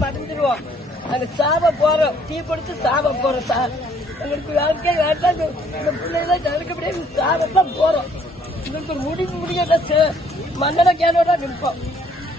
மறைஞ்சிருவோம் அந்த சாப போறோம் தீ குடிச்சு சாப போறோம் சார். எங்களுக்கு வாழ்க்கை வேண்டாம். இந்த- இந்த பிள்ளைகளை நடக்கப்படியே சாபத்தான் போறோம். எங்களுக்கு ஒரு முடிவு முடியாத மன்னட கேனோட நிற்போம்.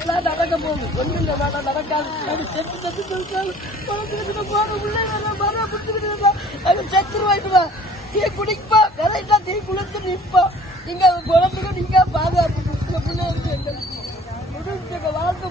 எல்லாம் நடக்க போகுது. ஒண்ணு இல்லை நாடா நடக்காது. அது செத்து செத்து செத்து குழந்தைகிட்ட மரம் பிடிச்சிக்கிட்டு அது செத்துரு தீ குடிப்பா கரெக்டா டீ குளிச்சு நிற்போம். நீங்க குழந்தைங்க நீங்க பாதுகாப்பு வாழ்க்கை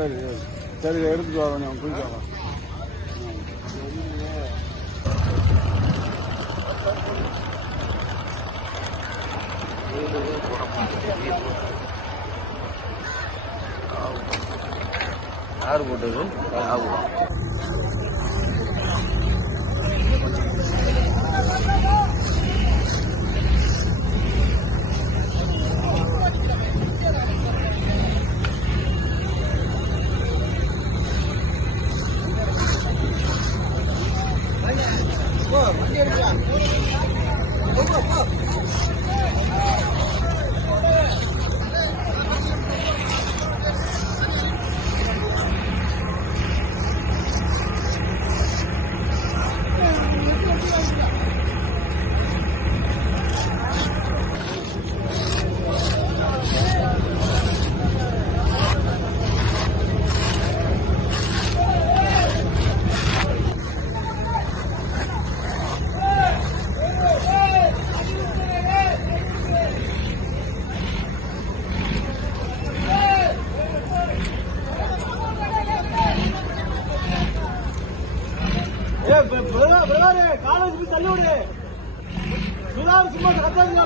சரி சரி. எடுத்துட்டு வா கொஞ்சம் குளிக்க வா. யார் போட்டது? ஆகும் காலேஜ் தள்ளிவிடு சுதா சும்மா கத்தாங்க